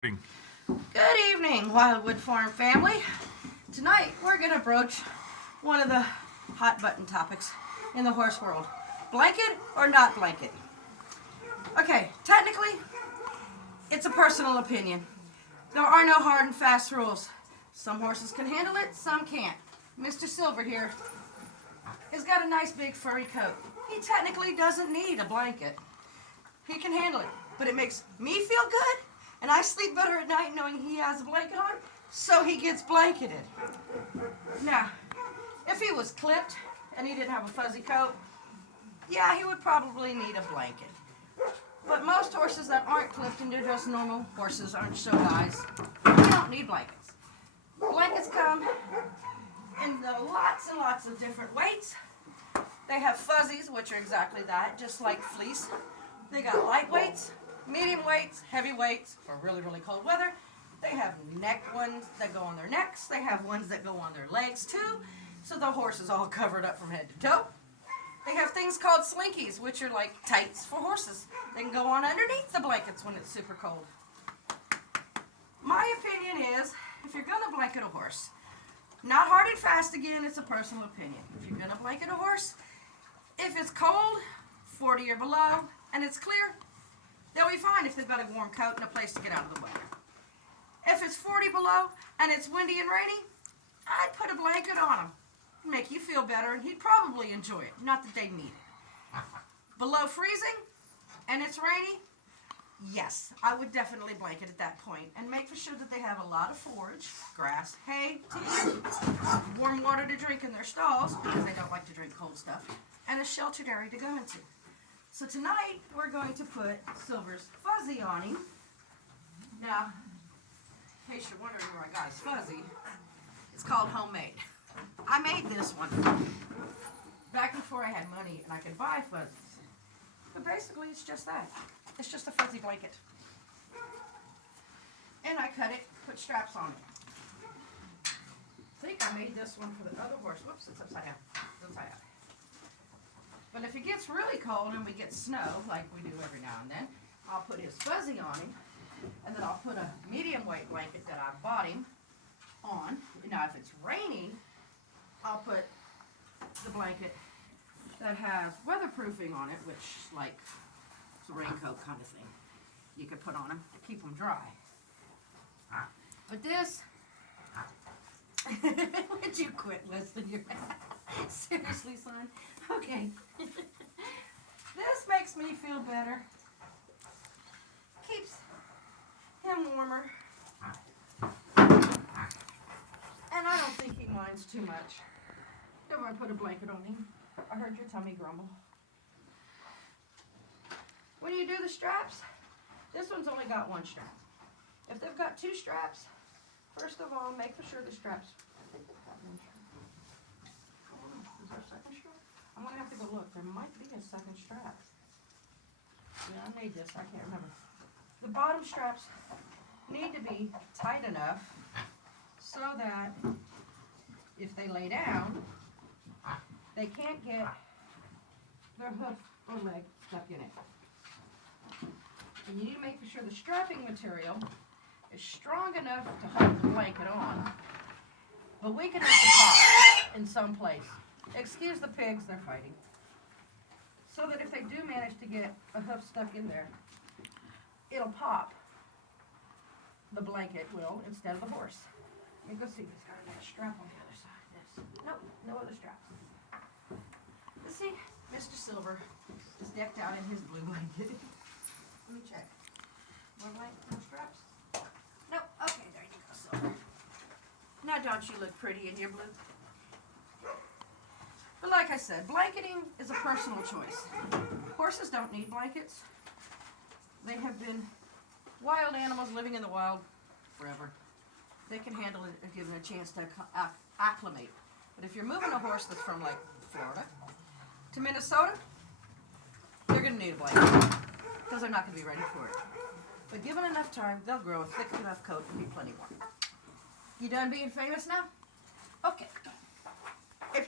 Good evening, Wildwood Farm family. Tonight we're going to broach one of the hot button topics in the horse world. Blanket or not blanket? Okay, technically, it's a personal opinion. There are no hard and fast rules. Some horses can handle it, some can't. Mr. Silver here has got a nice big furry coat. He technically doesn't need a blanket. He can handle it, but it makes me feel good, and I sleep better at night knowing he has a blanket on, so he gets blanketed. Now, if he was clipped and he didn't have a fuzzy coat, yeah, he would probably need a blanket. But most horses that aren't clipped and they're just normal horses, aren't show guys, they don't need blankets. Blankets come in lots and lots of different weights. They have fuzzies, which are exactly that, just like fleece. They got light weights, medium weights, heavy weights for really, really cold weather. They have neck ones that go on their necks. They have ones that go on their legs too, so the horse is all covered up from head to toe. They have things called slinkies, which are like tights for horses. They can go on underneath the blankets when it's super cold. My opinion is, if you're going to blanket a horse, not hard and fast again, it's a personal opinion. If you're going to blanket a horse, if it's cold, 40 or below, and it's clear, they'll be fine if they've got a warm coat and a place to get out of the weather. If it's 40 below and it's windy and rainy, I'd put a blanket on him. Make you feel better, and he'd probably enjoy it. Not that they need it. Below freezing and it's rainy, yes, I would definitely blanket at that point and make for sure that they have a lot of forage, grass, hay to eat, warm water to drink in their stalls because they don't like to drink cold stuff, and a sheltered area to go into. So tonight we're going to put Silver's fuzzy on him. Now, in case you're wondering where I got his fuzzy, it's called homemade. I made this one back before I had money and I could buy fuzzies. But basically it's just that. It's just a fuzzy blanket. And I cut it, put straps on it. I think I made this one for the other horse. Whoops, it's upside down. It's upside down. But if it gets really cold and we get snow, like we do every now and then, I'll put his fuzzy on him, and then I'll put a medium weight blanket that I bought him on. Now if it's raining, I'll put the blanket that has weatherproofing on it, which is like it's a raincoat kind of thing you could put on them to keep them dry. But this, would you quit listening? Seriously, son? Okay. This makes me feel better. Keeps him warmer. And I don't think he minds too much if I put a blanket on him. I heard your tummy grumble. When you do the straps, this one's only got one strap. If they've got two straps, first of all, make for sure the straps. Is there a second strap? I'm going to have to go look. There might be a second strap. Yeah, I made this. I can't remember. The bottom straps need to be tight enough so that if they lay down, they can't get their hoof or leg stuck in it. And you need to make sure the strapping material is strong enough to hold the blanket on, but weak enough to pop in some place. Excuse the pigs, they're fighting. So that if they do manage to get a hoof stuck in there, it'll pop. The blanket will instead of the horse. Let me go see if it's got a strap on the other side. This. Nope, no other straps. Let's see, Mr. Silver is decked out in his blue blanket. Let me check. More blanket, no straps? Nope, okay, there you go, Silver. Now don't you look pretty in your blue? But like I said, blanketing is a personal choice. Horses don't need blankets. They have been wild animals living in the wild forever. They can handle it if given a chance to acclimate. But if you're moving a horse that's from like Florida to Minnesota, they're going to need a blanket because they're not going to be ready for it. But given enough time, they'll grow a thick enough coat and be plenty warm. You done being famous now? Okay.